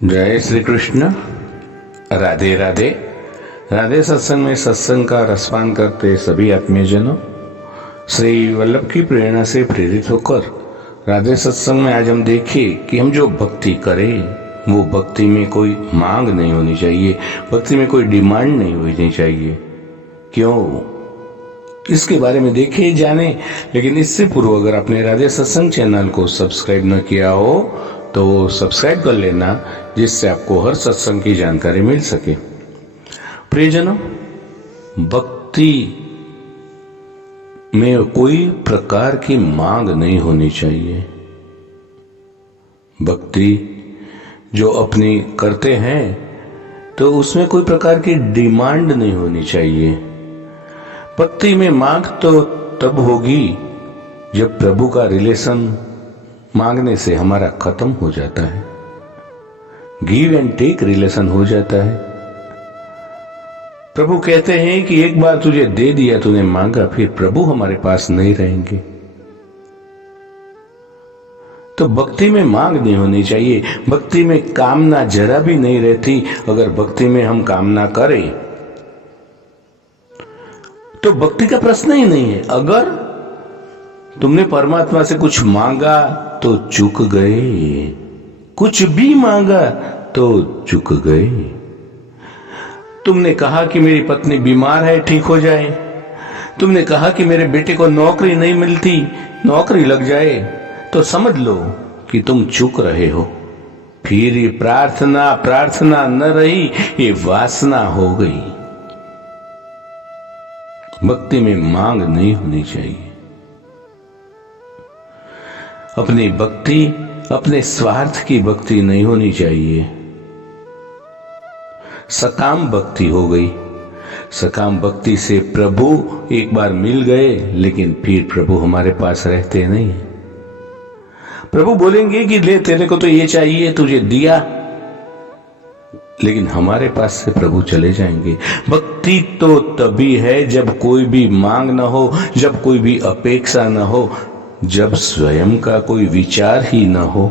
जय श्री कृष्ण। राधे राधे। राधे सत्संग में सत्संग का रसपान करते सभी आत्मीयजनों, श्री वल्लभ की प्रेरणा से प्रेरित होकर राधे सत्संग में आज हम देखें कि हम जो भक्ति करें वो भक्ति में कोई मांग नहीं होनी चाहिए, भक्ति में कोई डिमांड नहीं होनी चाहिए। क्यों, इसके बारे में देखे जाने। लेकिन इससे पूर्व अगर आपने राधे सत्संग चैनल को सब्सक्राइब न किया हो तो सब्सक्राइब कर लेना, जिससे आपको हर सत्संग की जानकारी मिल सके। प्रियजनों, भक्ति में कोई प्रकार की मांग नहीं होनी चाहिए। भक्ति जो अपनी करते हैं तो उसमें कोई प्रकार की डिमांड नहीं होनी चाहिए। भक्ति में मांग तो तब होगी जब प्रभु का रिलेशन मांगने से हमारा खत्म हो जाता है, गिव एंड टेक रिलेशन हो जाता है। प्रभु कहते हैं कि एक बार तुझे दे दिया, तूने मांगा, फिर प्रभु हमारे पास नहीं रहेंगे। तो भक्ति में मांग नहीं होनी चाहिए, भक्ति में कामना जरा भी नहीं रहती। अगर भक्ति में हम कामना करें तो भक्ति का प्रश्न ही नहीं है। अगर तुमने परमात्मा से कुछ मांगा तो चूक गए, कुछ भी मांगा तो चूक गए। तुमने कहा कि मेरी पत्नी बीमार है, ठीक हो जाए। तुमने कहा कि मेरे बेटे को नौकरी नहीं मिलती, नौकरी लग जाए, तो समझ लो कि तुम चूक रहे हो। फिर ये प्रार्थना न रही, ये वासना हो गई। भक्ति में मांग नहीं होनी चाहिए। अपनी भक्ति अपने स्वार्थ की भक्ति नहीं होनी चाहिए। सकाम भक्ति हो गई। सकाम भक्ति से प्रभु एक बार मिल गए, लेकिन फिर प्रभु हमारे पास रहते नहीं। प्रभु बोलेंगे कि ले, तेरे को तो ये चाहिए, तुझे दिया, लेकिन हमारे पास से प्रभु चले जाएंगे। भक्ति तो तभी है जब कोई भी मांग न हो, जब कोई भी अपेक्षा न हो, जब स्वयं का कोई विचार ही न हो,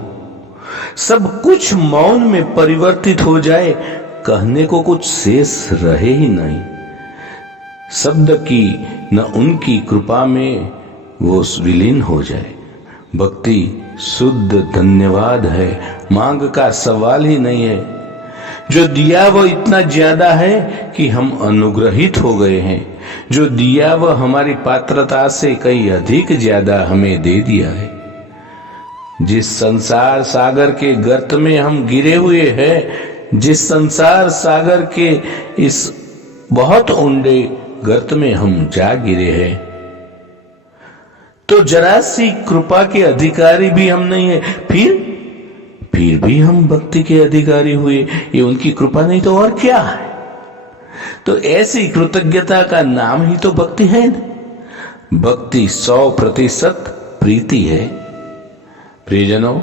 सब कुछ मौन में परिवर्तित हो जाए, कहने को कुछ शेष रहे ही नहीं। शब्द की न उनकी कृपा में वो विलीन हो जाए। भक्ति शुद्ध धन्यवाद है, मांग का सवाल ही नहीं है। जो दिया वो इतना ज्यादा है कि हम अनुग्रहित हो गए हैं। जो दिया वह हमारी पात्रता से कहीं अधिक ज्यादा हमें दे दिया है। जिस संसार सागर के गर्त में हम गिरे हुए हैं, जिस संसार सागर के इस बहुत ऊंडे गर्त में हम जा गिरे हैं, तो जरा सी कृपा के अधिकारी भी हम नहीं है। फिर भी हम भक्ति के अधिकारी हुए, ये उनकी कृपा नहीं तो और क्या है। तो ऐसी कृतज्ञता का नाम ही तो भक्ति है ना। भक्ति 100% प्रीति है। प्रियजनों,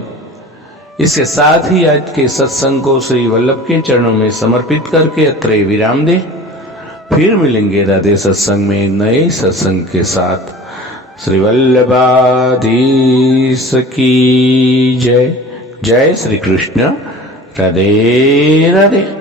इसके साथ ही आज के सत्संग को श्री वल्लभ के चरणों में समर्पित करके अत्रे विराम दे। फिर मिलेंगे राधे सत्संग में नए सत्संग के साथ। श्री वल्लभाधीश की जय। जय श्री कृष्ण। राधे राधे।